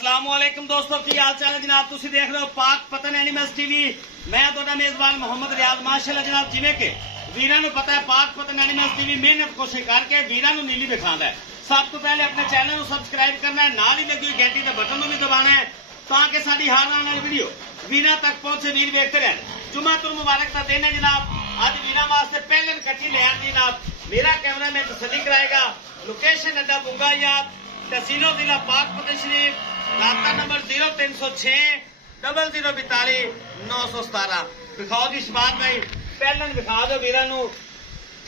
अस्सलामुअलैकुम दोस्तों की हाल चाल है जनाब। तुसी देख रहे हो पाक पतन एनिमल्स टीवी। मैं तुहाडा मेजबान मोहम्मद रियाज। माशाअल्लाह जनाब, जिवें कि वीरां नूं पता है पाक पतन एनिमल्स टीवी मेहनत कोशिश करके वीरां नूं नीली दिखांदा है। सब तो पहले अपने चैनल को सबसक्राइब करना है, नाल ही लगी हुई घंटी के बटन को भी दबाना है ताकि साडी हर आने वाली वीडियो वीरां तक पहुंचे, वीर देखते रहन। जुमातुल मुबारक का दिन है जनाब। आज वीरां वास्ते पहले कट्ठी ले आंदी जनाब। मेरा कैमरा में तसल्ली कराएगा। लोकेशन अड्डा बुग्गा याद, तहसीलो जिला पाक पतन शरीफ, रास्ता नंबर 0306 0042 917। दिखाओ जी शबाज भाई, पहले दिखा दो वीरां नूं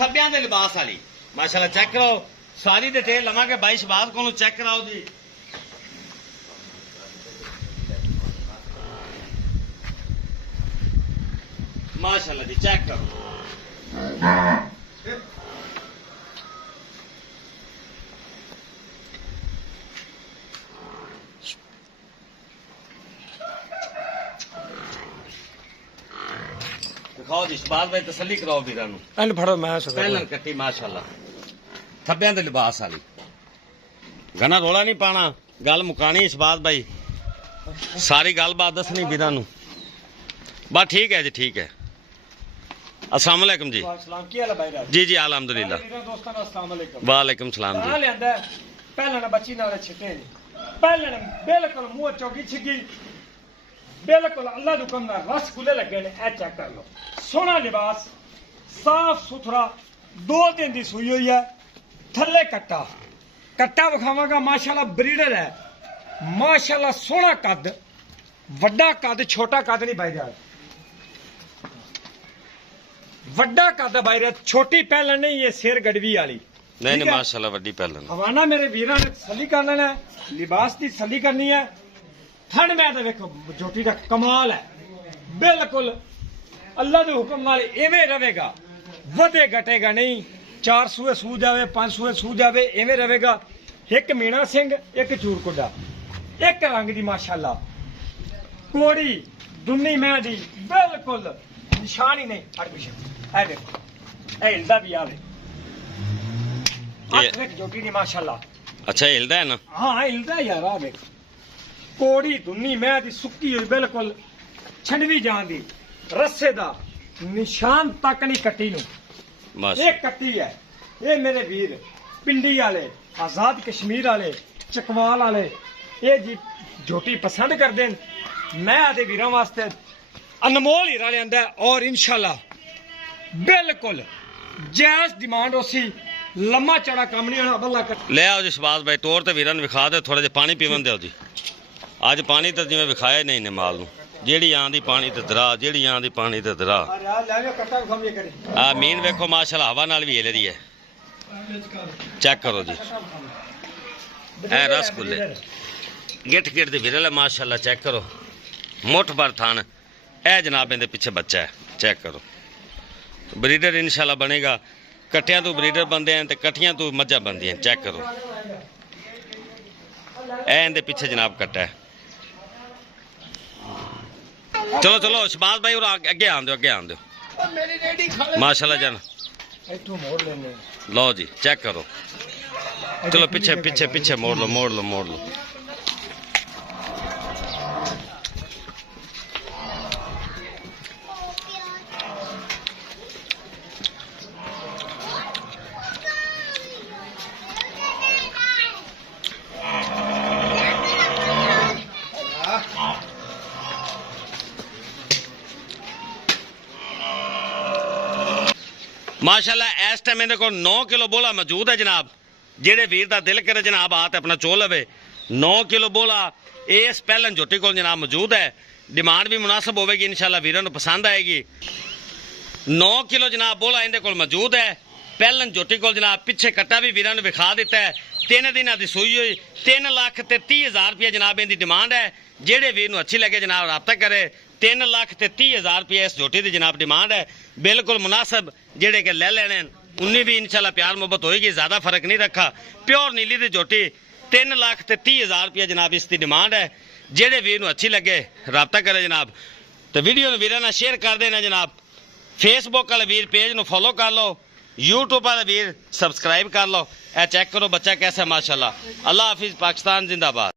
थब्बियां दे लिबास वाली। माशाल्लाह चेक करो, सारी डिटेल लवांगे भाई शबाज को चेक कराओ जी। माशाल्लाह जी चेक करो। दिखाओ जी शबाज भाई, तसल्ली कराओ वीरां नूं। एन फड़ो मैं पहलन कट्टी माशाल्लाह थब्बियां दे लिबास वाली। घना रोला नहीं पाना, गल मुकानी शबाज भाई, सारी गलबात दसनी वीरां नूं। बस ठीक है जी, ठीक है। अस्सलाम वालेकुम जी। जी जी अलहमदुलिल्लाह। वालेकुम सलाम जी। पहले बच्ची नाल छिटे पहले बिल्कुल मुंह चौकी छिगी, बिल्कुल अल्लाह दे हुक्म नाल रसगुल्ले लगे ने। ए चेक कर लो, सोहना लिबास, साफ सुथरा, 2 दिन दी सूई हुई है। थल्ले कट्टा कट्टा विखावांगा। माशाल्लाह ब्रीडर है, माशाल्लाह सोहना कद, वड्डा कद, छोटा कद नहीं भाई जान, वड्डा कद भाई रे। छोटी पहलन नहीं, ये सिर गड़वी वाली नहीं नहीं माशाल्लाह वड्डी पहलन। हवाना मेरे वीरां ने तसल्ली कर लेना है, लिबास की तसल्ली करनी है। ठंड में तो देखो जोटी का कमाल है, बिल्कुल अल्लाह के हुक्म नाल इवें रहेगा, वधे घटेगा नहीं। 4 सूए सू जावे, 5 सूए सू जावे, इवें रहेगा। एक मीणा सिंह, एक चूरकुडा, एक रंग दी माशाल्लाह, कोड़ी दुन्नी मैं दी, बिल्कुल निशान ही नहीं। हट पीछे ऐ देखो, ऐ हिलदा भी आवे। जोटी दी माशाल्लाह। अच्छा हिलदा है ना? हाँ हिलदा यार। आ देख, कोड़ी दुन्नी मैं दी, सुक्की हुई बिल्कुल, छंडवी जान दी, रस्से दा निशान तक नहीं कट्टी नूं। ये कट्टी है, ये मेरे वीर पिंडी वाले, आजाद कश्मीर वाले, चकवाल वाले, ये जी झोटी पसंद कर देन। मैं आदे वीरां वास्ते अनमोल हीरा लियांदा है और इंशाल्लाह बिल्कुल जायज डिमांड उसी, लम्मा चौड़ा काम नहीं होना। बल्ला कर ले आओ जी शबाज भाई, तोड़ ते वीरां नूं विखा दे, थोड़ा जिहा पानी पीवन दिओ जी। अज पानी तो जिवें विखाया नहीं ने माल नूं, जेड़ी आंदी पानी ते दरा, जेड़ी आंदी पानी ते दरा। आ मीन वेखो माशाल्लाह हवा नाल भी हिल रही है। चेक करो जी, ए रसगुल्ले गिट गिट दे विरल है माशाल्लाह। चेक करो, मुठ भर थान। ए जनाब इहदे पिछे बच्चा है, चेक करो। ब्रीडर इंशाल्लाह बनेगा। कट्टियां तो ब्रीडर बनते हैं, कट्टियां तो मज्जा बनती हैं। चेक करो, ए इहदे पिछे जनाब कट्टा है। चलो चलो शबाज भाई और अगे आन दो, अगे आन दो। माशाल्लाह जान लो जी, चेक करो। चलो पीछे पीछे पीछे मोड़ लो, मोड़ लो, मोड़ लो। माशाल्लाह इस टाइम मेरे को 9 किलो बोला मौजूद है जनाब। जेड़े वीर दा दिल करे जनाब आते अपना चो लवे। 9 किलो बोला इस पहलन झोटी को जनाब मौजूद है। डिमांड भी मुनासिब होगी, इंशाल्लाह वीरां नूं पसंद आएगी। 9 किलो जनाब बोला इहदे कोल मौजूद है। पहलन झोटी को जनाब पिछे कट्टा भी वीरां नूं विखा दिता है। 3 दिनां दी सूई हुई, 3,30,000 रुपया जनाब इहदी डिमांड है। जेड़े वीर नूं अच्छी लगे जनाब राब्ता करे। 3,30,000 रुपया इस झोटी की जनाब डिमांड है, बिल्कुल मुनासिब। जेड़े के ले लेने उन्नी भी इंशाल्लाह प्यार मोहब्बत होएगी, ज्यादा फर्क नहीं रखा। प्योर नीली दी झोटी 3,30,000 रुपया जनाब इसकी डिमांड है। जेड़े वीर नूं अच्छी लगे राब्ता करे जनाब। तो वीडियो नूं वीरां नाल शेयर कर देना जनाब। फेसबुक वाले वीर पेज नूं फॉलो कर लो, यूट्यूब वाले वीर सबसक्राइब कर लो। ए चेक करो बच्चा कैसा माशाल्लाह। अल्लाह हाफिज, पाकिस्तान जिंदाबाद।